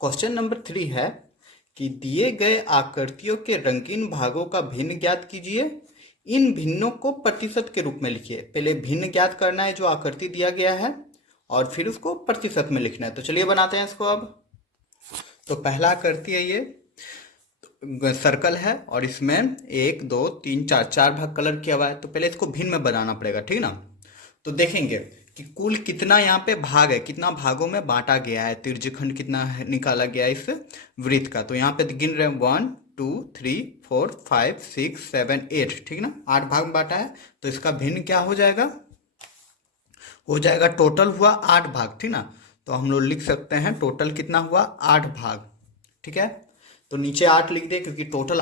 Question number 3 है कि दिए गए आकृतियों के रंगीन भागों का भिन्न ज्ञात कीजिए। इन भिन्नों को प्रतिशत के रूप में लिखिए। पहले भिन्न ज्ञात करना है जो आकृति दिया गया है और फिर उसको प्रतिशत में लिखना है। तो चलिए बनाते हैं इसको अब। तो पहला आकृति है ये सर्कल है और इसमें 1 2 3 4 चार भाग कलर किया हुआ है। तो पहले इसको भिन्न में बनाना पड़ेगा, ठीक ना। तो देखेंगे कि कुल कितना यहाँ पे भाग है, कितना भागों में बांटा गया है, तिर्यकखंड कितना निकाला गया है इस वृत्त का। तो यहाँ पे गिन रहे हैं 1 2 3 4 5 6 7 8, ठीक ना, 8 भाग में बांटा है। तो इसका भिन्न क्या हो जाएगा, हो जाएगा टोटल हुआ 8 भाग, ठीक ना। तो हम लोग लिख सकते हैं टोटल कितना हुआ 8 भाग, ठीक है। तो नीचे 8 लिख दे क्योंकि टोटल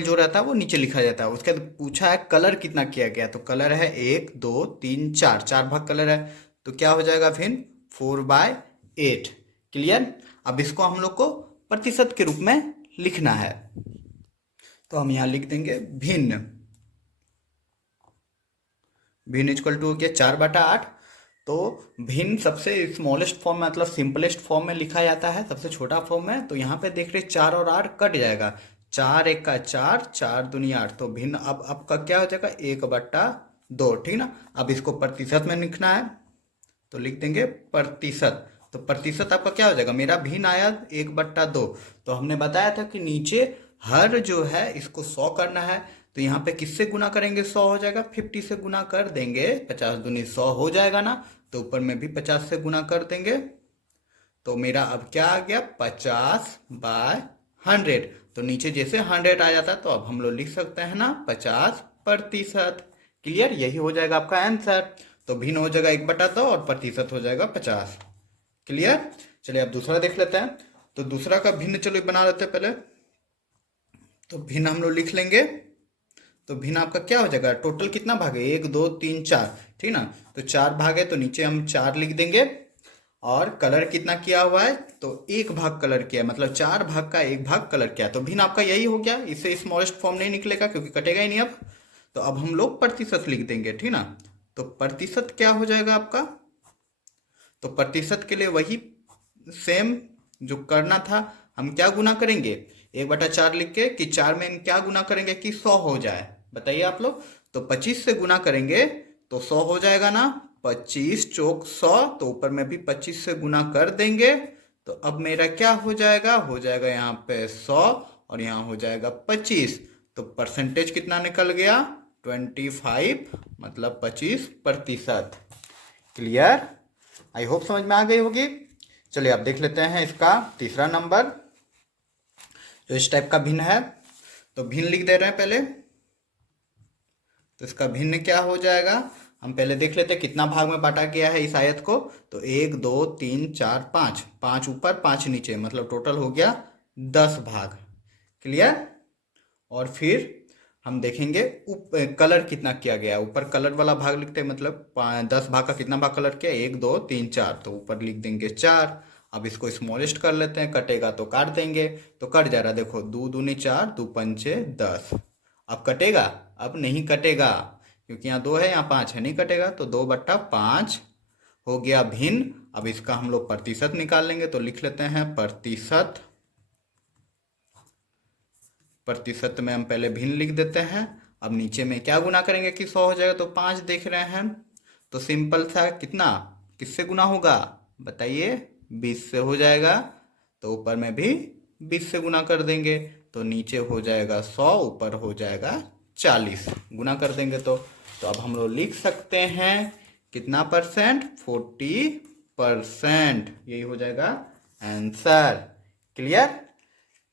जो रहता है वो नीचे लिखा जाता है। उसके बाद पूछा है कलर कितना किया गया, तो कलर है 1 2 3 4, 4 भाग कलर है। तो क्या हो जाएगा फिर 4/8। क्लियर। अब इसको हम लोग को प्रतिशत के रूप में लिखना है। तो हम यहाँ लिख देंगे भिन्न। भिन्न इक्वल टू हो गया 4/8। तो भिन्न सबसे स्मॉलेस्ट फॉर्म में मतलब सिंपलेस्ट फॉर्म में लिखा जाता है, सबसे छोटा फॉर्म में। तो यहाँ पे देख रहे 4 और 8 कट जाएगा, 4 1 का 4, 4 दूनी 8। तो भिन्न अब आपका क्या हो जाएगा 1/2, ठीक ना। अब इसको प्रतिशत में लिखना है तो लिख देंगे प्रतिशत। तो प्रतिशत आपका क्या हो जाएगा, मेरा भिन्न आया 1/2। तो हमने बताया था कि नीचे हर जो है इसको 100 करना है। तो यहाँ पे किससे गुना करेंगे, 100 हो जाएगा, 50 से गुना कर देंगे, 50 दूनी 100 हो जाएगा ना। तो ऊपर में भी 50 से गुना कर देंगे। तो मेरा अब क्या आ गया 50/100। तो नीचे जैसे 100 आ जाता है तो अब हम लोग लिख सकते हैं ना 50%। क्लियर, यही हो जाएगा आपका आंसर। तो भिन्न हो जाएगा 1/2 और प्रतिशत हो जाएगा 50। क्लियर। चलिए अब दूसरा देख लेते हैं। तो दूसरा का भिन्न चलो बना लेते हैं पहले। तो भिन्न हम लोग लिख लेंगे। तो भिन्न आपका क्या हो जाएगा, टोटल कितना भाग है 1 2 3 4, ठीक ना। तो 4 भाग है तो नीचे हम 4 लिख देंगे। और कलर कितना किया हुआ है, तो 1 भाग कलर किया है, मतलब 4 भाग का 1 भाग कलर किया है। तो भिन्न आपका यही हो गया। इससे स्मॉलेस्ट फॉर्म नहीं निकलेगा क्योंकि कटेगा ही नहीं अब। तो अब हम लोग प्रतिशत लिख देंगे, ठीक ना। तो प्रतिशत क्या हो जाएगा आपका, तो प्रतिशत के लिए वही सेम जो करना था, हम क्या गुना करेंगे 1/4 लिख के कि 4 में क्या गुना करेंगे कि 100 हो जाए। बताइए आप लोग। तो 25 से गुना करेंगे तो 100 हो जाएगा ना, 25 चौक 100। तो ऊपर में भी 25 से गुना कर देंगे। तो अब मेरा क्या हो जाएगा, हो जाएगा यहाँ पे 100 और यहाँ हो जाएगा 25। तो परसेंटेज कितना निकल गया 25, मतलब 25%। क्लियर। आई होप समझ में आ गई होगी। चलिए अब देख लेते हैं इसका तीसरा नंबर जो इस टाइप का भिन्न है। तो भिन्न लिख दे रहे हैं पहले। तो इसका भिन्न क्या हो जाएगा, हम पहले देख लेते हैं कितना भाग में बांटा गया है इस आयत को। तो 1 2 3 4 5, 5 ऊपर 5 नीचे, मतलब टोटल हो गया 10 भाग। क्लियर। और फिर हम देखेंगे कलर कितना किया गया है। ऊपर कलर वाला भाग लिखते हैं, मतलब 10 भाग का कितना भाग कलर किया 1 2 3 4। तो ऊपर लिख देंगे 4। अब इसको स्मॉलेस्ट कर लेते हैं, कटेगा तो काट देंगे। तो कट जा रहा है, देखो 2 दूनी 4, 2 पंचे 10। अब कटेगा, अब नहीं कटेगा क्योंकि यहाँ 2 है यहाँ 5 है, नहीं कटेगा। तो 2/5 हो गया भिन्न। अब इसका हम लोग प्रतिशत निकाल लेंगे। तो लिख लेते हैं प्रतिशत। प्रतिशत में हम पहले भिन्न लिख देते हैं। अब नीचे में क्या गुना करेंगे कि 100 हो जाएगा। तो 5 देख रहे हैं। तो सिंपल सा कितना किससे गुना होगा बताइए, 20 से हो जाएगा। तो ऊपर में भी 20 से गुना कर देंगे। तो नीचे हो जाएगा 100, ऊपर हो जाएगा 40, गुना कर देंगे। तो अब हम लोग लिख सकते हैं कितना परसेंट, 40%। यही हो जाएगा आंसर। क्लियर।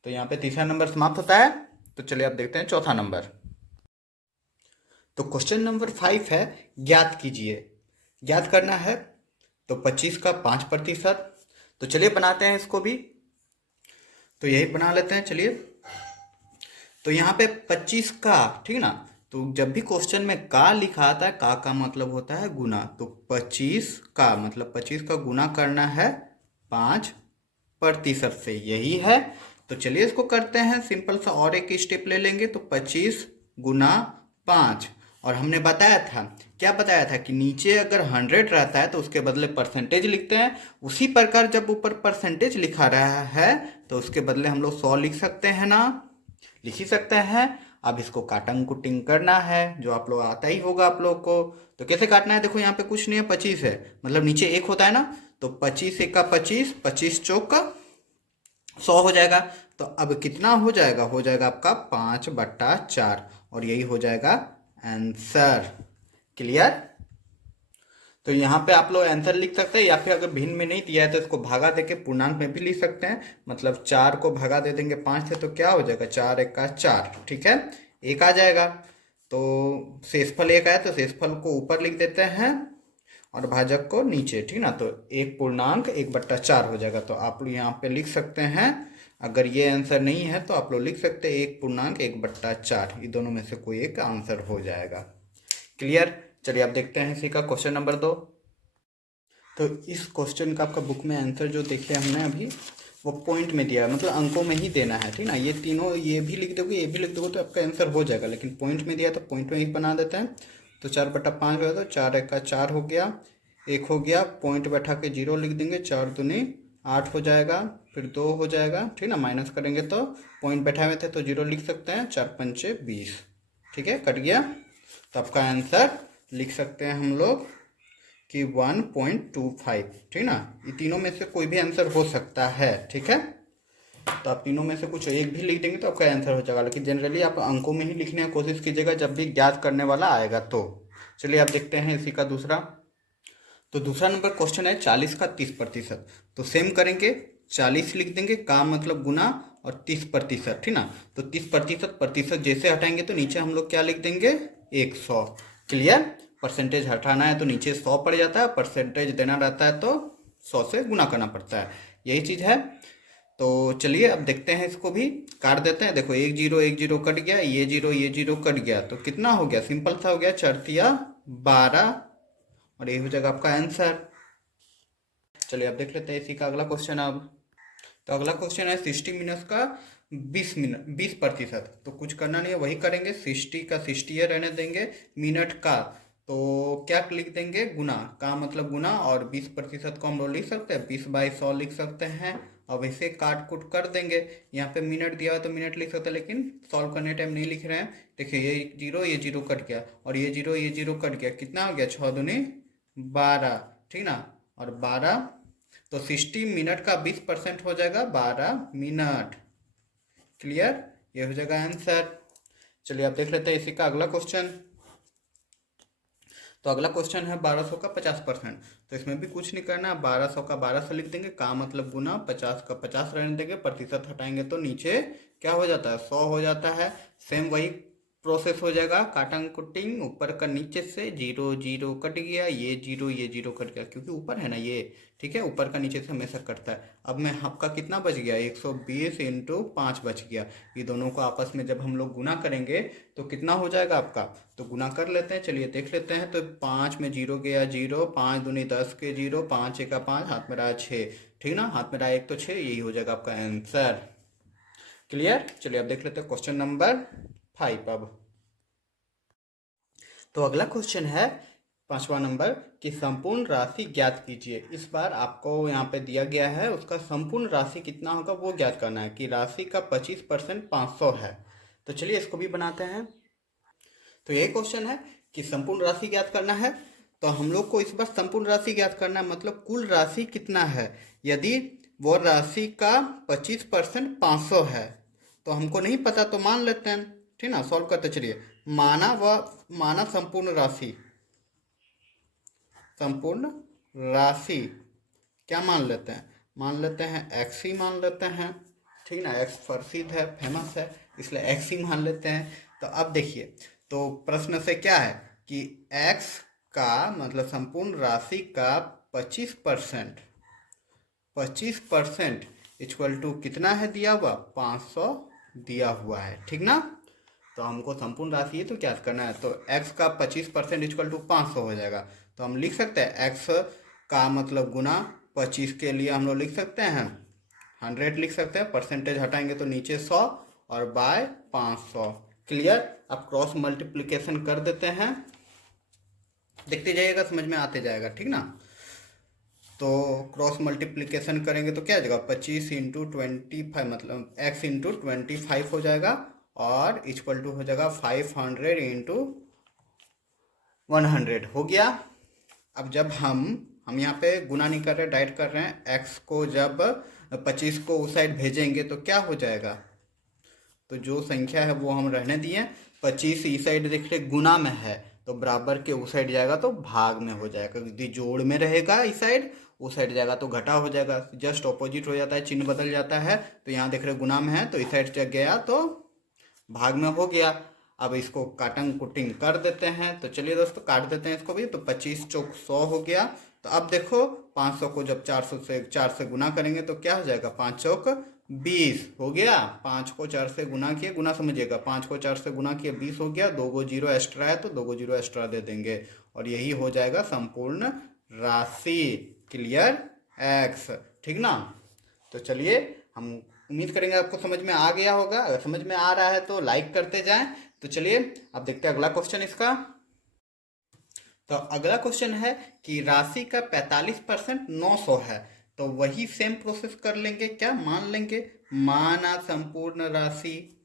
तो यहाँ पे तीसरा नंबर समाप्त होता है। तो चलिए अब देखते हैं चौथा नंबर। तो क्वेश्चन नंबर 5 है ज्ञात कीजिए। ज्ञात करना है तो 25 का 5%। तो चलिए बनाते हैं इसको भी। तो यही बना लेते हैं चलिए। तो यहाँ पे 25 का, ठीक ना। तो जब भी क्वेश्चन में का लिखा आता है, का मतलब होता है गुना। तो 25 का मतलब 25 का गुना करना है 5% से, यही है। तो चलिए इसको करते हैं सिंपल सा, और एक स्टेप ले लेंगे। तो 25 गुना 5 और हमने बताया था, क्या बताया था कि नीचे अगर 100 रहता है तो उसके बदले परसेंटेज लिखते हैं। उसी प्रकार जब ऊपर परसेंटेज लिखा रहा है तो उसके बदले हम लोग 100 लिख सकते हैं ना, लिख ही सकते हैं। अब इसको काटन कुटिंग करना है, जो आप लोग आता ही होगा आप लोग को। तो कैसे काटना है, देखो यहाँ पे कुछ नहीं है, 25 है, मतलब नीचे एक होता है ना, तो 25 एक का 25, 25 चौक का 100 हो जाएगा। तो अब कितना हो जाएगा आपका 5/4, और यही हो जाएगा आंसर। क्लियर। तो यहाँ पे आप लोग आंसर लिख सकते हैं, या फिर अगर भिन्न में नहीं दिया है तो इसको भागा देके पूर्णांक में भी लिख सकते हैं। मतलब 4 को भगा दे देंगे 5 से तो क्या हो जाएगा, 4 एक का 4, ठीक है, एक आ जाएगा। तो शेषफल एक आया तो शेषफल को ऊपर लिख देते हैं और भाजक को नीचे, ठीक ना। तो 1/1/4 हो जाएगा। तो आप लोग यहाँ पे लिख सकते हैं, अगर ये आंसर नहीं है तो आप लोग लिख सकते हैं 1/1/4, ये दोनों में से कोई एक आंसर हो जाएगा। क्लियर। चलिए आप देखते हैं इसी का क्वेश्चन नंबर 2। तो इस क्वेश्चन का आपका बुक में आंसर जो देखे हमने अभी, वो पॉइंट में दिया है, मतलब अंकों में ही देना है, ठीक ना। ये तीनों, ये भी लिख दोगे ये भी लिख दोगे तो आपका आंसर हो जाएगा, लेकिन पॉइंट में दिया तो पॉइंट में ही बना देते हैं। तो 4/5 हो तो 4 एक का 4 हो गया, एक हो गया, पॉइंट बैठा के 0 लिख देंगे, 4 दूनी 8 हो जाएगा, फिर 2 हो जाएगा, ठीक ना। माइनस करेंगे तो पॉइंट बैठा हुए थे तो 0 लिख सकते हैं, 4×5 = 20, ठीक है, कट गया। तो आपका आंसर लिख सकते हैं हम लोग कि 1.25, ठीक ना। ये तीनों में से कोई भी आंसर हो सकता है, ठीक है। तो आप तीनों में से कुछ एक भी लिख देंगे तो आपका आंसर हो जाएगा, लेकिन जनरली आप अंकों में ही लिखने की कोशिश कीजिएगा जब भी ज्ञात करने वाला आएगा तो। चलिए आप देखते हैं इसी का दूसरा। तो दूसरा नंबर क्वेश्चन है 40 का 30%। तो सेम करेंगे, 40 लिख देंगे, का मतलब गुना, और 30%, ठीक ना। तो 30% प्रतिशत जैसे हटाएंगे तो नीचे हम लोग क्या लिख देंगे, 100। क्लियर। परसेंटेज हटाना है तो नीचे 100 पड़ जाता है, परसेंटेज देना रहता है तो 100 से गुना करना पड़ता है, यही चीज़ है। तो चलिए अब देखते हैं, इसको भी काट देते हैं। देखो 1 0 कट गया, ये 0 कट गया, तो कितना हो गया, सिंपल सा हो गया, 4×3 = 12, और ये हो जाएगा आपका आंसर। चलिए अब देख लेते हैं इसी का अगला क्वेश्चन अब। तो अगला क्वेश्चन है 60 मिनट्स का 20%। तो कुछ करना नहीं है, वही करेंगे, 60 का 60 रहने देंगे, मिनट का तो क्या लिख देंगे, गुना, का मतलब गुना, और 20% को हम लोग लिख सकते हैं 20/100 लिख सकते हैं। अब इसे काट कुट कर देंगे, यहाँ पे मिनट दिया हुआ तो मिनट लिख सकते हैं, लेकिन सॉल्व करने टाइम नहीं लिख रहे हैं। देखिए ये जीरो कट गया, और ये जीरो कट गया, कितना हो गया, 6 दूनी 12, ठीक ना। और 12, तो 60 मिनट का 20% हो जाएगा 12 मिनट। क्लियर, ये हो जाएगा आंसर। चलिए आप देख लेते हैं इसी का अगला क्वेश्चन। तो अगला क्वेश्चन है 1200 का 50%। तो इसमें भी कुछ नहीं करना, 1200 का 1200 लिख देंगे, का मतलब गुना, 50 का 50 रहने देंगे, प्रतिशत हटाएंगे तो नीचे क्या हो जाता है, 100 हो जाता है। सेम वही प्रोसेस हो जाएगा, काटन कुटिंग, ऊपर का नीचे से 0 कट गया, ये जीरो कट गया, क्योंकि ऊपर है ना ये, ठीक है, ऊपर का नीचे से हमेशा कटता है। अब मैं आपका कितना बच गया, 120 × 5 बच गया। ये दोनों को आपस में जब हम लोग गुना करेंगे तो कितना हो जाएगा आपका, तो गुना कर लेते हैं, चलिए देख लेते हैं। तो 5 में 0 गया 0, 5 दूनी 10 के 0, 5 एक का 5, हाथ में रहा 6, ठीक ना, हाथ में रहा 1 तो 6, यही हो जाएगा आपका आंसर। क्लियर। चलिए अब देख लेते हैं क्वेश्चन नंबर 5 अब। तो अगला क्वेश्चन है 5वां नंबर कि संपूर्ण राशि ज्ञात कीजिए। इस बार आपको यहाँ पे दिया गया है, उसका संपूर्ण राशि कितना होगा वो ज्ञात करना है, कि राशि का 25% 500 है। तो चलिए इसको भी बनाते हैं। तो यही क्वेश्चन है कि संपूर्ण राशि ज्ञात करना है। तो हम लोग को इस बार संपूर्ण राशि ज्ञात करना है, मतलब कुल राशि कितना है। यदि वो राशि का 25% 500 है, तो हमको नहीं पता तो मान लेते हैं, ठीक ना। सॉल्व करते चलिए, माना संपूर्ण राशि क्या मान लेते हैं, मान लेते हैं एक्स ही मान लेते हैं, ठीक ना। एक्स प्रसिद्ध है, फेमस है, इसलिए एक्स ही मान लेते हैं। तो अब देखिए, तो प्रश्न से क्या है कि एक्स का मतलब संपूर्ण राशि का 25% इक्वल टू कितना है दिया हुआ, 500 दिया हुआ है, ठीक ना। तो हमको संपूर्ण राशि है तो क्या करना है, तो x का 25% इक्वल टू 500 हो जाएगा। तो हम लिख सकते हैं x का मतलब गुना 25 के लिए हम लोग लिख सकते हैं 100 लिख सकते हैं, परसेंटेज हटाएंगे तो नीचे 100 और बाय 500, क्लियर। अब क्रॉस मल्टीप्लिकेशन कर देते हैं, देखते जाइएगा, समझ में आते जाएगा, ठीक ना। तो क्रॉस मल्टीप्लिकेशन करेंगे तो क्या आ जाएगा, 25 × 25 मतलब x × 25 हो जाएगा, और इक्वल टू हो जाएगा 500 × 100 हो गया। अब जब हम यहाँ पे गुना नहीं कर रहे, डाइट कर रहे हैं, x को जब 25 को उस साइड भेजेंगे तो क्या हो जाएगा, तो जो संख्या है वो हम रहने दिए, 25 इस साइड देख रहे गुना में है तो बराबर के उस साइड जाएगा तो भाग में हो जाएगा, यदि जोड़ में रहेगा इस साइड, उस साइड जाएगा तो घटा हो जाएगा, जस्ट ऑपोजिट हो जाता है, चिन्ह बदल जाता है। तो यहाँ देख रहे गुना में है तो इस साइड चल गया तो भाग में हो गया। अब इसको काटन कुटिंग कर देते हैं, तो चलिए दोस्तों काट देते हैं इसको भी। तो 25 चौक 100 हो गया। तो अब देखो 500 को जब 4 से गुना करेंगे तो क्या हो जाएगा, 5 चौक 20 हो गया। 5 को 4 से गुना किए, गुना समझिएगा, 5 को 4 से गुना किए 20 हो गया। 2 गो जीरो एक्स्ट्रा है तो 2 गो जीरो एक्स्ट्रा दे देंगे, और यही हो जाएगा संपूर्ण राशि। क्लियर एक्स, ठीक ना। तो चलिए, हम उम्मीद करेंगे आपको समझ में आ गया होगा। अगर समझ में आ रहा है तो लाइक करते जाएं। तो चलिए अब देखते हैं अगला क्वेश्चन इसका। तो अगला क्वेश्चन है कि राशि का 45% 900 है, तो वही सेम प्रोसेस कर लेंगे, क्या मान लेंगे, माना संपूर्ण राशि,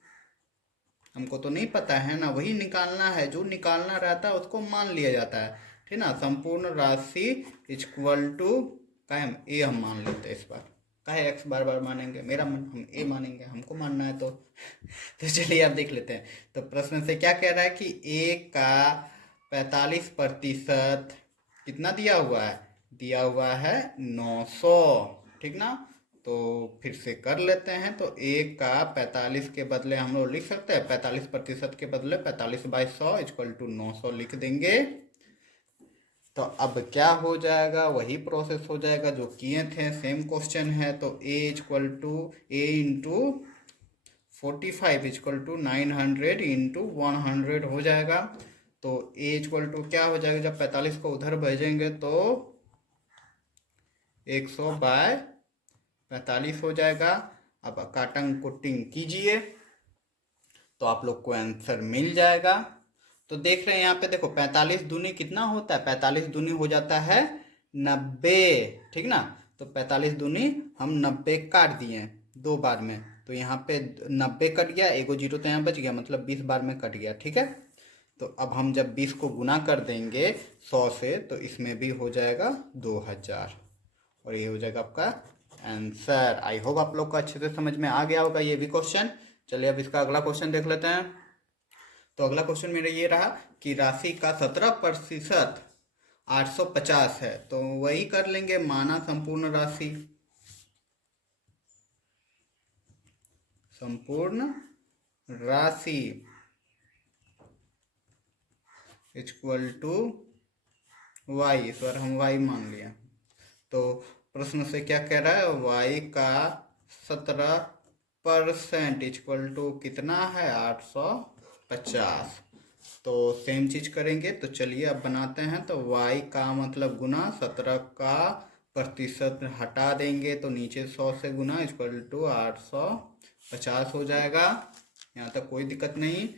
हमको तो नहीं पता है ना, वही निकालना है, जो निकालना रहता है उसको मान लिया जाता है, ठीक ना। संपूर्ण राशि इक्वल टू का हम ए हम मान लेते हैं इस बार, काहे एक्स बार बार मानेंगे, मेरा मन हम ए मानेंगे, हमको मानना है तो तो चलिए आप देख लेते हैं। तो प्रश्न से क्या कह रहा है कि ए का 45% कितना दिया हुआ है, दिया हुआ है 900, ठीक ना। तो फिर से कर लेते हैं। तो ए का 45 के बदले हम लोग लिख सकते हैं, 45% के बदले 45/100 इक्वल टू 900 लिख देंगे। तो अब क्या हो जाएगा, वही प्रोसेस हो जाएगा जो किए थे, सेम क्वेश्चन है। तो a equal to a into 45 equal to 900 into 100 हो जाएगा। तो a इक्वल टू क्या हो जाएगा, जब 45 को उधर भेजेंगे तो 100/45 हो जाएगा। अब काटन कुटिंग कीजिए तो आप लोग को आंसर मिल जाएगा। तो देख रहे हैं यहाँ पे देखो 45 दूनी कितना होता है, 45 दूनी हो जाता है 90, ठीक ना। तो 45 दूनी हम 90 काट दिए 2 बार में, तो यहाँ पे 90 कट गया, एगो जीरो तो यहाँ बच गया, मतलब 20 बार में कट गया, ठीक है। तो अब हम जब 20 को गुना कर देंगे 100 से तो इसमें भी हो जाएगा 2000, और ये हो जाएगा आपका आंसर। आई होप आप लोग को अच्छे से समझ में आ गया होगा ये भी क्वेश्चन। चलिए अब इसका अगला क्वेश्चन देख लेते हैं। तो अगला क्वेश्चन मेरा ये रहा कि राशि का 17% 850 है, तो वही कर लेंगे, माना संपूर्ण राशि, संपूर्ण राशि इक्वल टू वाई, इस बार हम वाई मान लिया। तो प्रश्न से क्या कह रहा है, वाई का 17% इक्वल टू कितना है, 850। तो सेम चीज करेंगे। तो चलिए अब बनाते हैं। तो y का मतलब गुना, 17 का प्रतिशत हटा देंगे तो नीचे 100 से गुना इक्वल टू 850 हो जाएगा। यहाँ तक कोई दिक्कत नहीं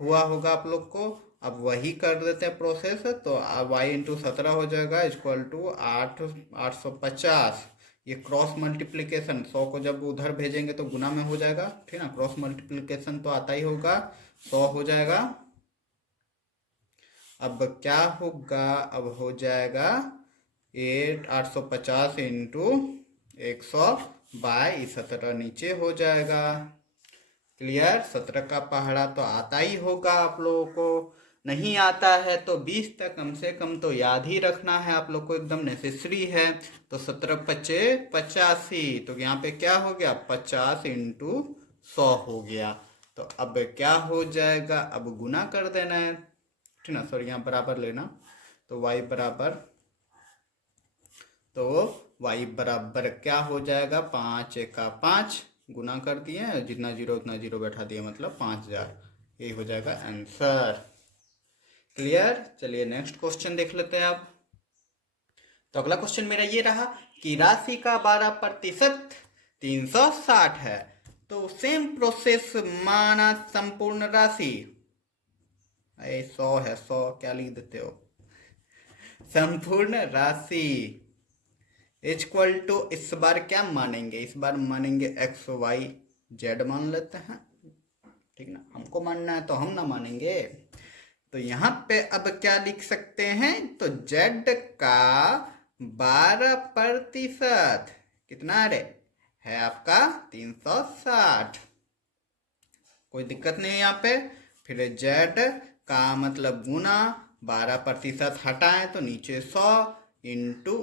हुआ होगा आप लोग को। अब वही कर देते हैं प्रोसेस। तो y इंटू 17 हो जाएगा इक्वल टू 850। ये क्रॉस मल्टीप्लिकेशन, 100 को जब उधर भेजेंगे तो गुना में हो जाएगा, ठीक ना। क्रॉस मल्टीप्लिकेशन तो आता ही होगा, 100 हो जाएगा। अब क्या होगा, अब हो जाएगा 850 इंटू 100/17 नीचे हो जाएगा। क्लियर। 17 का पहाड़ा तो आता ही होगा आप लोगों को, नहीं आता है तो 20 तक कम से कम तो याद ही रखना है आप लोग को, एकदम नेसेसरी है। तो 17 पच्चे 85, तो यहाँ पे क्या हो गया, 50 इंटू 100 हो गया। तो अब क्या हो जाएगा, अब गुना कर देना है, ठीक ना। सॉरी यहाँ बराबर लेना। तो y बराबर, तो y बराबर क्या हो जाएगा, 5 का 5 गुना कर दिए, जितना जीरो उतना जीरो बैठा दिए, मतलब 5000, यही हो जाएगा आंसर। क्लियर। चलिए नेक्स्ट क्वेश्चन देख लेते हैं अब। तो अगला क्वेश्चन मेरा ये रहा कि राशि का 12% 360 है, तो सेम प्रोसेस माना संपूर्ण राशि 100 है 100 क्या लिख देते हो संपूर्ण राशि इक्वल टू इस बार क्या मानेंगे इस बार मानेंगे एक्स वाई जेड मान लेते हैं ठीक ना हमको मानना है तो हम ना मानेंगे तो यहाँ पे अब क्या लिख सकते हैं तो जेड का 12% कितना रे है आपका 360 कोई दिक्कत नहीं है यहाँ पे फिर जेड का मतलब गुना 12% हटाएं तो नीचे 100 इंटू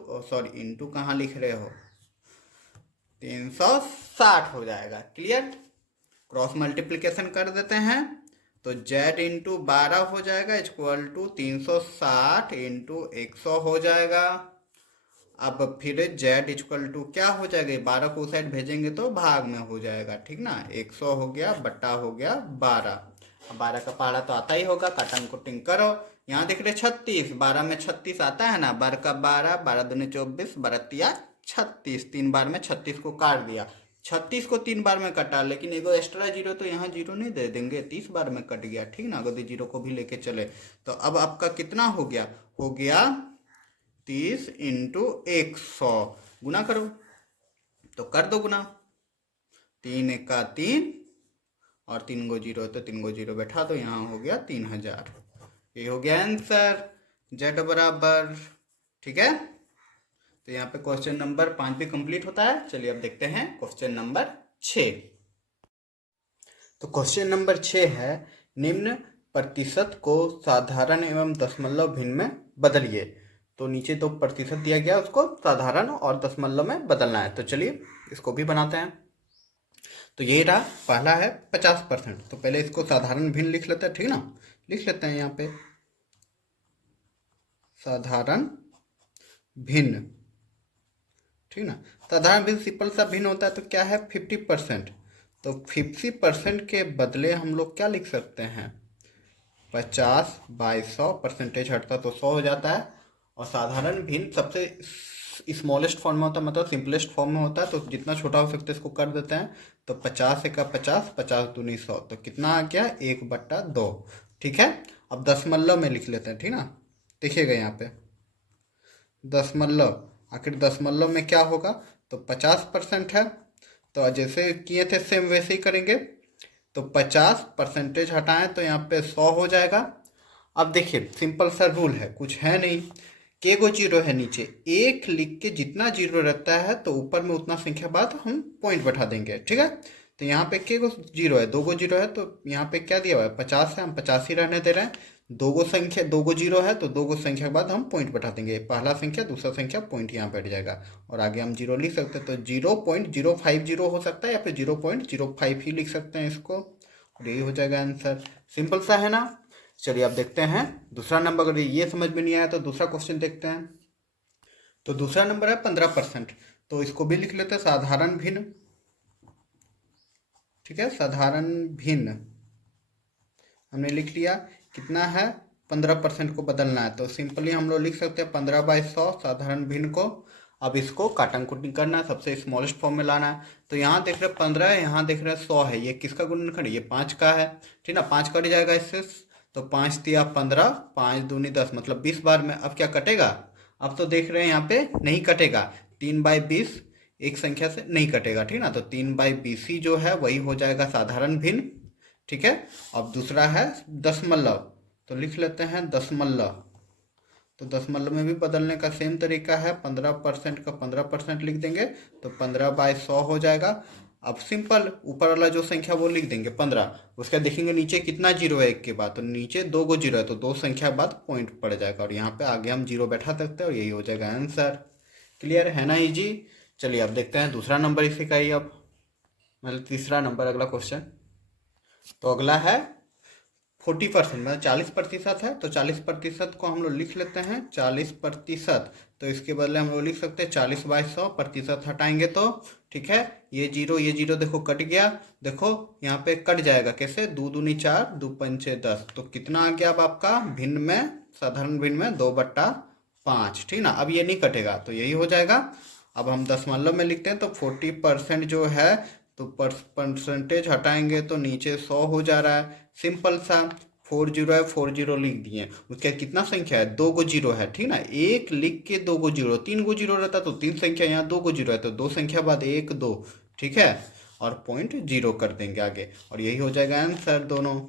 इंटू कहाँ लिख रहे हो 360 हो जाएगा क्लियर क्रॉस मल्टीप्लिकेशन कर देते हैं तो z इंटू 12 हो जाएगा इक्वल टू 360 इंटू 100 हो जाएगा अब फिर z इक्वल टू क्या हो जाएगा 12 को साइड भेजेंगे तो भाग में हो जाएगा ठीक ना 100 हो गया बट्टा हो गया 12 अब 12 का पहाड़ा तो आता ही होगा काटन कुटिंग करो यहाँ देख रहे 36 12 में 36 आता है ना 12 का 12 12 दूनी 24 12 36 3 बार में 36 को काट दिया 36 को 3 बार में कटा लेकिन एगो एक्स्ट्रा जीरो तो यहाँ जीरो नहीं दे देंगे 30 बार में कट गया ठीक ना अगर जीरो को भी लेके चले तो अब आपका कितना हो गया 30 इंटू 100 गुना करो तो कर दो गुना 3 एका 3 और 3 गो जीरो तो 3 गो जीरो बैठा दो यहाँ हो गया 3000 ये हो गया आंसर जेड बराबर ठीक है तो यहाँ पे क्वेश्चन नंबर 5 भी कंप्लीट होता है चलिए अब देखते हैं क्वेश्चन नंबर 6 तो क्वेश्चन नंबर 6 है निम्न प्रतिशत को साधारण एवं दशमलव भिन्न में बदलिए तो नीचे तो प्रतिशत दिया गया उसको साधारण और दशमलव में बदलना है तो चलिए इसको भी बनाते हैं तो ये रहा पहला है 50% तो पहले इसको साधारण भिन्न लिख लेते हैं ठीक ना लिख लेते हैं यहाँ पे साधारण भिन्न ठीक ना साधारण भिन्न सिंपल सा भिन्न होता है तो क्या है 50% तो 50% के बदले हम लोग क्या लिख सकते हैं 50/100 परसेंटेज हटता तो 100 हो जाता है और साधारण भिन्न सबसे स्मॉलेस्ट फॉर्म में होता है मतलब सिंपलेस्ट फॉर्म में होता है तो जितना छोटा हो सकता है इसको कर देते हैं तो 50 एका 50 50 दूनी 100 तो कितना आ गया 1/2 ठीक है अब दशमलव में लिख लेते हैं ठीक ना देखिएगा यहाँ पे दशमलव आखिर दशमलव में क्या होगा तो 50% है तो जैसे किए थे सेम वैसे ही करेंगे तो 50 परसेंटेज हटाएं तो यहाँ पे 100 हो जाएगा अब देखिए सिंपल सा रूल है कुछ है नहीं के गो जीरो है नीचे एक लिख के जितना जीरो रहता है तो ऊपर में उतना संख्या बाद हम पॉइंट बैठा देंगे ठीक है तो यहाँ पे के गो जीरो है 2 गो जीरो है तो यहाँ पे क्या दिया हुआ है 50 है हम 50 ही रहने दे रहे हैं 2 गो जीरो है तो 2 गो संख्या के बाद हम पॉइंट बैठा देंगे पहला संख्या दूसरा संख्या पॉइंट यहाँ बैठ जाएगा और आगे हम जीरो लिख सकते हैं तो 0.050 हो सकता है या फिर 0.05 ही लिख सकते हैं इसको और यही हो जाएगा आंसर सिंपल सा है ना चलिए अब देखते हैं दूसरा नंबर अगर ये समझ में नहीं आया तो दूसरा क्वेश्चन देखते हैं तो दूसरा नंबर है 15% तो इसको भी लिख लेते हैं साधारण भिन्न ठीक है साधारण भिन्न हमने लिख लिया कितना है 15% को बदलना है तो सिंपली हम लोग लिख सकते हैं 15/100 साधारण भिन्न को अब इसको काटन कुटिंग करना है सबसे स्मॉलेस्ट फॉर्म में लाना है तो यहाँ देख रहे 15 है यहाँ देख रहे 100 है ये किसका गुणनखंड ये 5 का है ठीक ना 5 कट जाएगा इससे तो 5 तिया 15 5 दूनी 10 मतलब 20 बार में अब क्या कटेगा अब तो देख रहे हैं यहाँ पे नहीं कटेगा 3/20 एक संख्या से नहीं कटेगा ठीक ना तो 3/20 ही जो है वही हो जाएगा साधारण भिन्न ठीक है अब दूसरा है दशमलव तो लिख लेते हैं दशमलव तो दशमलव में भी बदलने का सेम तरीका है 15% का 15% लिख देंगे तो 15/100 हो जाएगा अब सिंपल ऊपर वाला जो संख्या वो लिख देंगे 15 उसका देखेंगे नीचे कितना जीरो है एक के बाद तो नीचे 2 गो जीरो है तो 2 संख्या बाद पॉइंट पड़ जाएगा और यहाँ पे आगे हम जीरो बैठा सकते हैं और यही हो जाएगा आंसर क्लियर है ना इजी चलिए अब देखते हैं दूसरा नंबर इसी का ही अब मतलब तीसरा नंबर अगला क्वेश्चन तो अगला है 40% मतलब 40% है तो 40% को हम लोग लिख लेते हैं 40% तो इसके बदले हम लोग लिख सकते हैं 40/100 प्रतिशत हटाएंगे तो ठीक है ये जीरो देखो कट गया देखो यहाँ पे कट जाएगा कैसे 2 दूनी 4 2 पंचे 10 तो कितना आ गया अब आपका भिन्न में साधारण भिन्न में 2/5 ठीक ना अब ये नहीं कटेगा तो यही हो जाएगा अब हम दशमलव में लिखते हैं तो 40% जो है तो परसेंटेज हटाएंगे तो नीचे 100 हो जा रहा है, सिंपल सा। 40 है, 40 लिख दिए। उसके बाद कितना संख्या है, 2 गो जीरो है, ठीक ना। एक लिख के 2 गो जीरो, 3 गो जीरो रहता तो 3 संख्या, यहाँ 2 गो जीरो है तो 2 संख्या बाद 1 2, ठीक है। और पॉइंट जीरो कर देंगे आगे, और यही हो जाएगा आंसर दोनों।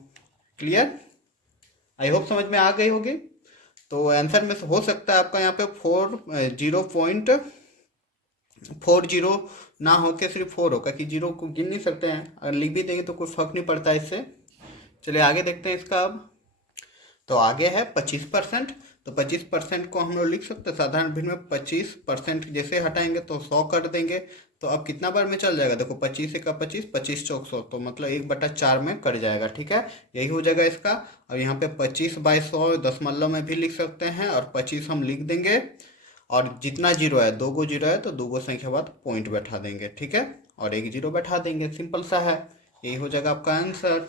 क्लियर, आई होप समझ में आ गई होगी। तो आंसर में हो सकता है आपका यहाँ पे 0.40 ना हो के सिर्फ 4 होगा, कि जीरो को गिन नहीं सकते हैं, अगर लिख भी देंगे तो कोई फर्क नहीं पड़ता इससे। चलिए आगे देखते हैं इसका अब। तो आगे है 25%। तो 25% को हम लोग लिख सकते हैं साधारण भिन्न में। 25% जैसे हटाएंगे तो 100 कर देंगे। तो अब कितना बार में चल जाएगा, देखो 25 का 25, 25 चौक 100, तो मतलब 1/4 में कट जाएगा, ठीक है। यही हो जाएगा इसका। अब यहाँ पे 25/100 दशमलव में भी लिख सकते हैं, और 25 हम लिख देंगे, और जितना जीरो है, 2 गो जीरो है तो 2 गो संख्या बाद पॉइंट बैठा देंगे, ठीक है, और 1 जीरो बैठा देंगे, सिंपल सा है। यही हो जाएगा आपका आंसर।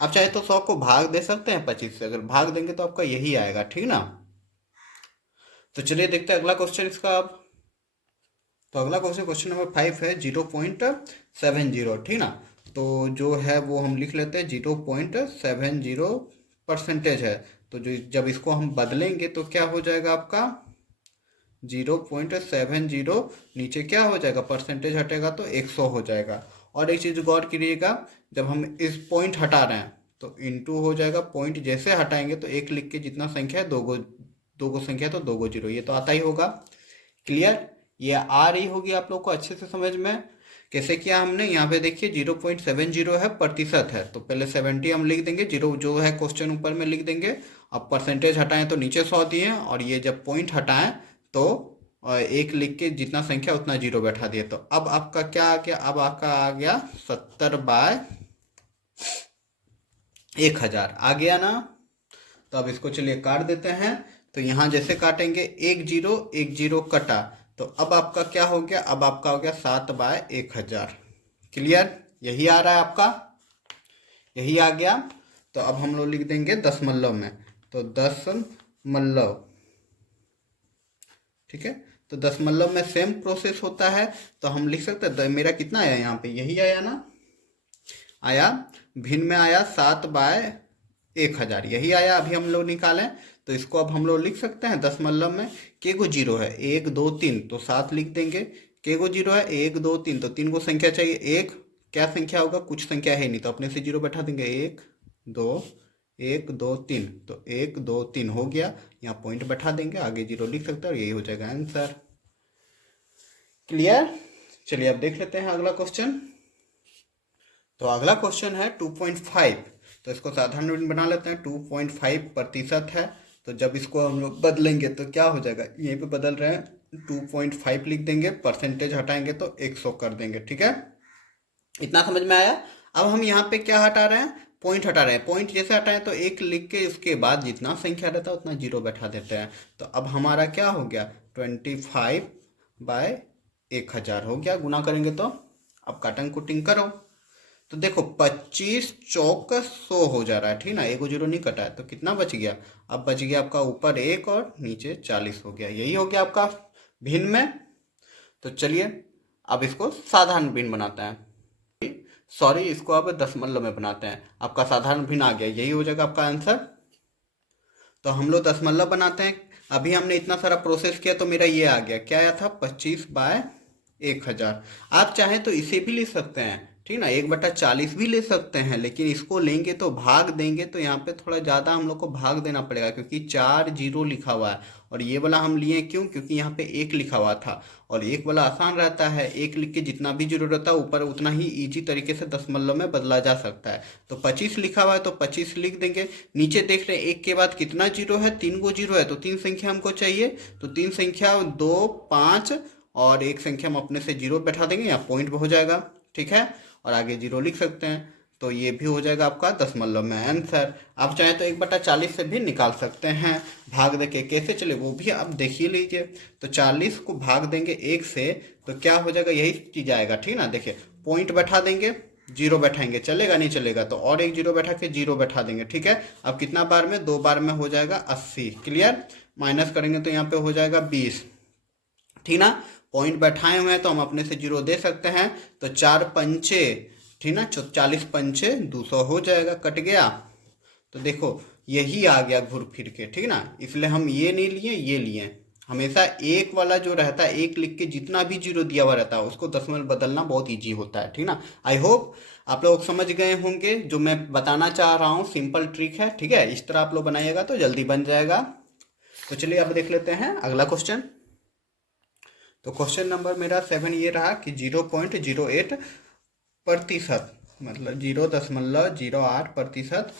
आप चाहे तो 100 को भाग दे सकते हैं 25 से, अगर भाग देंगे तो आपका यही आएगा, ठीक ना। तो चलिए देखते हैं अगला क्वेश्चन इसका अब। तो अगला क्वेश्चन नंबर 5 है 0.70, ठीक ना। तो जो है वो हम लिख लेते हैं 0.70 परसेंटेज है। तो जो जब इसको हम बदलेंगे तो क्या हो जाएगा आपका 0.70, नीचे क्या हो जाएगा, परसेंटेज हटेगा तो 100 हो जाएगा। और एक चीज़ गौर करिएगा, जब हम इस पॉइंट हटा रहे हैं तो इंटू हो जाएगा, पॉइंट जैसे हटाएंगे तो एक लिख के जितना संख्या है, दो गो संख्या तो 2 गो जीरो, ये तो आता ही होगा। क्लियर, ये आ रही होगी आप लोग को अच्छे से समझ में। कैसे किया हमने, यहाँ पे देखिए 0.70 है, प्रतिशत है, तो पहले 70 हम लिख देंगे, जीरो जो है क्वेश्चन ऊपर में लिख देंगे। अब परसेंटेज हटाएं तो नीचे 100 दिए, और ये जब पॉइंट हटाएं तो एक लिख के जितना संख्या उतना जीरो बैठा दिए। तो अब आपका क्या आ गया, अब आपका आ गया 70/1000 आ गया ना। तो अब इसको चलिए काट देते हैं। तो यहाँ जैसे काटेंगे 1 जीरो कटा, तो अब आपका क्या हो गया, अब आपका हो गया 7/1000। क्लियर, यही आ रहा है आपका, यही आ गया। तो अब हम लोग लिख देंगे दशमलव में, तो दशमलव, ठीक है। तो दशमलव में सेम प्रोसेस होता है, तो हम लिख सकते हैं, मेरा कितना आया यहाँ पे, यही आया ना, आया भिन्न में आया 7/1000, यही आया अभी हम लोग निकालें। तो इसको अब हम लोग लिख सकते हैं दशमलव में, के गो जीरो है, 1 2 3, तो 7 लिख देंगे। के गो जीरो है, 1 2 3, तो 3 गो संख्या चाहिए, एक क्या संख्या होगा, कुछ संख्या है नहीं, तो अपने से जीरो बैठा देंगे, 1 2 1 2 3, तो 1 2 3 हो गया, यहाँ पॉइंट बैठा देंगे, आगे जीरो लिख सकते हैं, और यही हो जाएगा आंसर। क्लियर, चलिए अब देख लेते हैं अगला क्वेश्चन। तो अगला क्वेश्चन है 2.5। तो इसको साधारण भिन्न बना लेते हैं। 2.5% है, तो जब इसको हम लोग बदलेंगे तो क्या हो जाएगा, यहीं पे बदल रहे हैं, 2.5 लिख देंगे, परसेंटेज हटाएंगे तो 100 कर देंगे, ठीक है। इतना समझ में आया। अब हम यहाँ पे क्या हटा रहे हैं, पॉइंट हटा रहे हैं। पॉइंट जैसे हटाएं तो एक लिख के उसके बाद जितना संख्या रहता है उतना जीरो बैठा देते हैं। तो अब हमारा क्या हो गया, 25/1000 हो गया। गुना करेंगे तो अब काटन कुटिंग करो, तो देखो 25 चौक 100 हो जा रहा है, ठीक ना, एक जीरो नहीं कटा है, तो कितना बच गया, अब बच गया आपका ऊपर 1 और नीचे 40 हो गया। यही हो गया आपका भिन्न में। तो चलिए अब इसको साधारण भिन्न बनाते हैं, सॉरी इसको अब दशमलव में बनाते हैं। आपका साधारण भिन्न आ गया, यही हो जाएगा आपका आंसर। तो हम लोग दशमलव बनाते हैं। अभी हमने इतना सारा प्रोसेस किया तो मेरा ये आ गया, क्या आया था, 25/1000। आप चाहें तो इसे भी ले सकते हैं, ठीक ना, 1/40 भी ले सकते हैं, लेकिन इसको लेंगे तो भाग देंगे तो यहाँ पे थोड़ा ज़्यादा हम लोग को भाग देना पड़ेगा, क्योंकि 4 जीरो लिखा हुआ है। और ये वाला हम लिए क्यों, क्योंकि यहाँ पे 1 लिखा हुआ था, और 1 वाला आसान रहता है, 1 लिख के जितना भी जीरो रहता है ऊपर उतना ही ईजी तरीके से दशमलव में बदला जा सकता है। तो 25 लिखा हुआ है तो 25 लिख देंगे। नीचे देख रहे हैं 1 के बाद कितना जीरो है, 3 गो जीरो है, तो 3 संख्या हमको चाहिए, तो 3 संख्या 2 5 और एक संख्या हम अपने से जीरो बैठा देंगे, यहाँ पॉइंट हो जाएगा, ठीक है, और आगे जीरो लिख सकते हैं। तो ये भी हो जाएगा आपका दशमलव में आंसर। आप चाहे तो 1/40 से भी निकाल सकते हैं भाग दे के, कैसे चले वो भी आप देख ही लीजिए। तो 40 को भाग देंगे 1 से तो क्या हो जाएगा, यही चीज आएगा, ठीक ना। देखिए पॉइंट बैठा देंगे, जीरो बैठाएंगे, चलेगा नहीं चलेगा, तो और एक जीरो बैठा के जीरो बैठा देंगे, ठीक है। अब कितना बार में, 2 बार में हो जाएगा 80। क्लियर, माइनस करेंगे तो यहाँ पे हो जाएगा 20, ठीक ना। पॉइंट बैठाए हुए हैं तो हम अपने से जीरो दे सकते हैं। तो 4 पंचे, ठीक ना, 40 पंचे 200 हो जाएगा, कट गया। तो देखो यही आ गया घूर फिर के, ठीक ना, इसलिए हम ये नहीं लिए, ये लिए। हमेशा एक वाला जो रहता है, एक लिख के जितना भी जीरो दिया हुआ रहता है उसको दशमलव बदलना बहुत इजी होता है, ठीक ना। आई होप आप लोग समझ गए होंगे जो मैं बताना चाह रहा हूँ, सिंपल ट्रिक है, ठीक है। इस तरह आप लोग बनाइएगा तो जल्दी बन जाएगा। तो चलिए अब देख लेते हैं अगला क्वेश्चन। तो क्वेश्चन नंबर मेरा 7 ये रहा कि 0.08% मतलब 0.08%।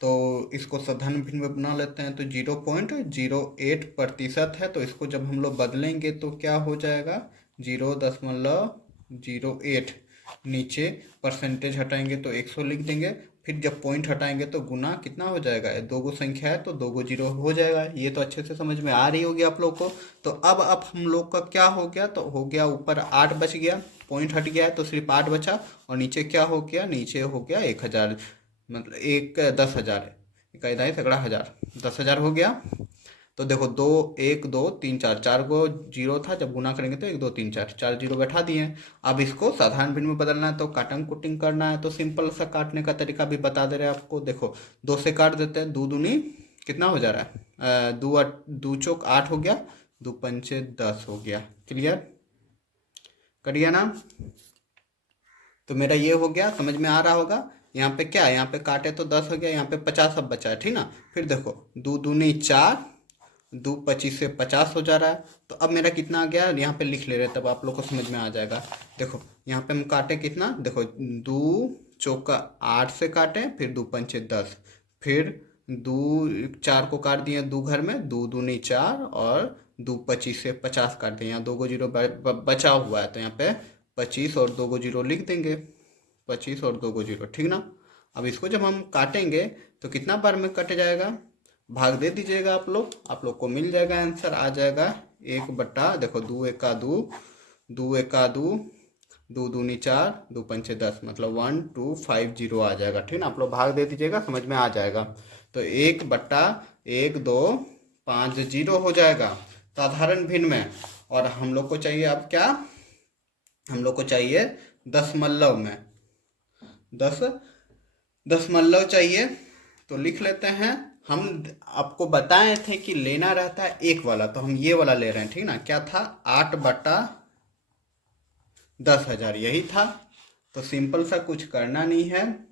तो इसको धन भिन्न में बना लेते हैं। तो 0.08% है, तो इसको जब हम लोग बदलेंगे तो क्या हो जाएगा, 0.08, नीचे परसेंटेज हटाएंगे तो 100 लिख देंगे, फिर जब पॉइंट हटाएंगे तो गुना कितना हो जाएगा, दो गो संख्या है तो दो गो जीरो हो जाएगा। ये तो अच्छे से समझ में आ रही होगी आप लोग को। तो अब हम लोग का क्या हो गया, तो हो गया ऊपर 8 बच गया, पॉइंट हट गया है तो सिर्फ 8 बचा, और नीचे क्या हो गया, नीचे हो गया 1000, मतलब 10,000, इकाई दाई सगड़ा हजार, 10,000 हो गया। तो देखो 2 1 2 3 4, 4 गो जीरो था, जब गुना करेंगे तो 1 2 3 4, 4 जीरो बैठा दिए। अब इसको साधारण भिन्न में बदलना है तो काटन कुटिंग करना है। तो सिंपल सा काटने का तरीका भी बता दे रहे हैं आपको। देखो 2 से काट देते हैं, 2 दूनी कितना हो जा रहा है, 2 चौक 8 हो गया, 2 पंचे 10 हो गया। क्लियर करिए ना। तो मेरा ये हो गया, समझ में आ रहा होगा। यहाँ पे क्या है, यहाँ पे काटे तो 10 हो गया, यहाँ पे 50 अब बचा है, ठीक ना। फिर देखो 2 दूनी 4, 2 25 से 50 हो जा रहा है। तो अब मेरा कितना आ गया, यहाँ पे लिख ले रहे तब आप लोग को समझ में आ जाएगा। देखो यहाँ पे हम काटे कितना, देखो 2 चौका 8 से काटे, फिर 2 पंचे 10, फिर 2 4 को काट दिए 2 घर में, 2 दूनी 4, और 2 25 से 50 काट दिए। यहाँ 2 गो जीरो बचा हुआ है, तो यहाँ पे 25 और 2 गो जीरो लिख देंगे, 25 और 2 गो जीरो, ठीक ना। अब इसको जब हम काटेंगे तो कितना बार में कट जाएगा, भाग दे दीजिएगा आप लोग को मिल जाएगा, आंसर आ जाएगा 1/, देखो 2 1 2, 2 1 2, 2 दूनी 4, 2 पंचे 10, मतलब 1250 आ जाएगा, ठीक ना। आप लोग भाग दे दीजिएगा, समझ में आ जाएगा। तो 1/125 हो जाएगा साधारण भिन्न में। और हम लोग को चाहिए अब क्या, हम लोग को चाहिए दशमलव में, 10 दशमलव चाहिए। तो लिख लेते हैं, हम आपको बताए थे कि लेना रहता है एक वाला, तो हम ये वाला ले रहे हैं, ठीक ना। क्या था, 8/10,000 यही था। तो सिंपल सा कुछ करना नहीं है,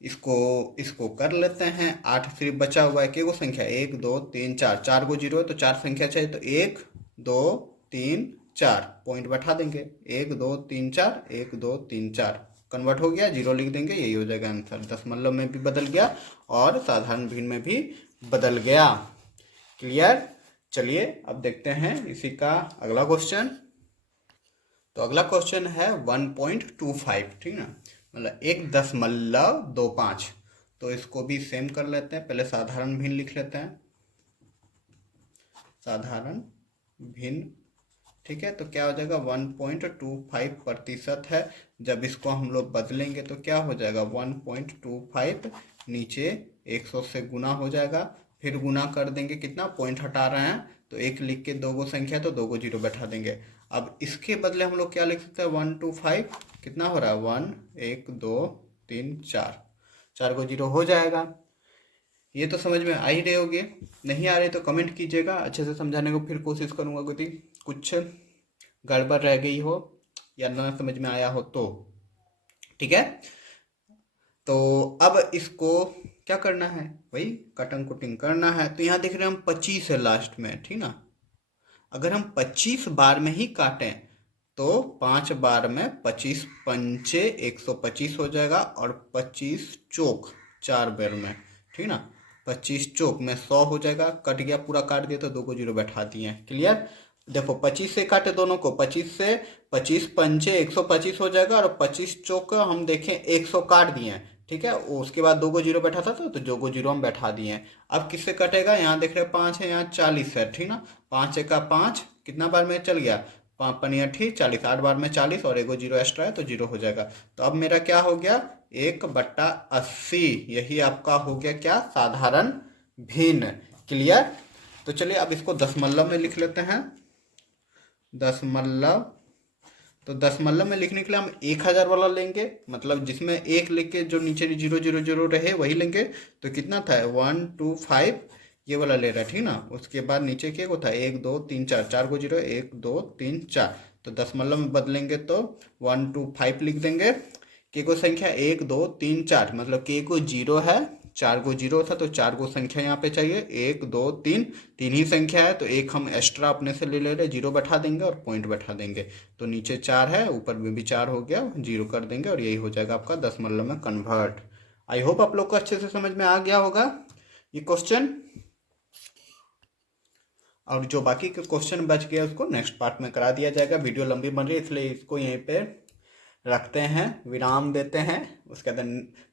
इसको कर लेते हैं। 8 सिर्फ बचा हुआ है, क्या संख्या, 1 2 3 4, 4 गो जीरो है तो 4 संख्या चाहिए, तो 1 2 3 4, पॉइंट बैठा देंगे, 1 2 3 4, 1 2 3 4, कन्वर्ट हो गया, जीरो लिख देंगे, यही हो जाएगा आंसर। दशमलव में भी बदल गया और साधारण भिन्न में भी बदल गया। क्लियर। चलिए अब देखते हैं इसी का अगला क्वेश्चन। तो अगला क्वेश्चन है 1.25, ठीक ना, मतलब 1.25। तो इसको भी सेम कर लेते हैं, पहले साधारण भिन्न लिख लेते हैं, साधारण भिन्न, ठीक है। तो क्या हो जाएगा, 1.25% है। जब इसको हम लोग बदलेंगे तो क्या हो जाएगा, 1.25 नीचे 100 से गुना हो जाएगा, फिर गुना कर देंगे, कितना पॉइंट हटा रहे हैं तो 1 लिख के 2 गो संख्या तो 2 गो जीरो बैठा देंगे। अब इसके बदले हम लोग क्या लिख सकते हैं, 125 कितना हो रहा है, 1 1 2 3 4, 4 गो जीरो हो जाएगा। ये तो समझ में आ ही रहे होगे, नहीं आ रहे तो कमेंट कीजिएगा, अच्छे से समझाने को फिर कोशिश करूँगा। यदि कुछ गड़बड़ रह गई हो या ना समझ में आया हो तो, ठीक है। तो अब इसको क्या करना है, वही कटिंग कुटिंग करना है। तो यहाँ देख रहे हैं हम 25 है लास्ट में, ठीक ना। अगर हम 25 बार में ही काटें तो 5 बार में 25 पंचे 125 हो जाएगा, और 25 चौक 4 बार में, ठीक ना, 25 चौक में 100 हो जाएगा। कट गया, पूरा काट दिया तो 2 को जीरो बैठा दिए। क्लियर। देखो 25 से काटे दोनों को, 25 से 25 पंचे 125 हो जाएगा, और 25 चौक हम देखें 100 काट दिए, ठीक है। उसके बाद 2 को जीरो बैठा था तो 2 को जीरो हम बैठा दिए। अब किससे कटेगा, यहाँ देख रहे हैं 5 है, यहाँ 40 है, ठीक ना। 5 1 5, कितना बार में चल गया, 5 5 ठीक 40, 8 बार में 40, और 1 को जीरो एक्स्ट्रा है तो जीरो हो जाएगा। तो अब मेरा क्या हो गया, 1/80, यही आपका हो गया क्या, साधारण भिन्न। क्लियर। तो चलिए अब इसको दशमलव में लिख लेते हैं, दशमलव, तो दशमलव में लिखने के लिए हम 1000 वाला लेंगे, मतलब जिसमें एक लिख के जो नीचे 000 रहे वही लेंगे। तो कितना था, 125 ये वाला ले रहा है, ठीक ना। उसके बाद नीचे के को था 1 2 3 4, 4 को जीरो, 1 2 3 4। तो दशमलव में बदलेंगे तो 125 लिख देंगे। के को संख्या 1 2 3 4, मतलब के को जीरो है, 4 को जीरो था, तो 4 को संख्या यहाँ पे चाहिए, 1 2 3, तीन ही संख्या है, तो एक हम एक्स्ट्रा अपने से ले रहे, जीरो बैठा देंगे और पॉइंट बैठा देंगे। तो नीचे 4 है, ऊपर में भी 4 हो गया, जीरो कर देंगे और यही हो जाएगा आपका दशमलव में कन्वर्ट। आई होप आप लोग को अच्छे से समझ में आ गया होगा ये क्वेश्चन। और जो बाकी के क्वेश्चन बच गए उसको नेक्स्ट पार्ट में करा दिया जाएगा। वीडियो लंबी बन रही है इसलिए इसको यहीं पे रखते हैं, विराम देते हैं। उसके बाद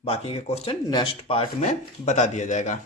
बाकी के क्वेश्चन नेक्स्ट पार्ट में बता दिया जाएगा।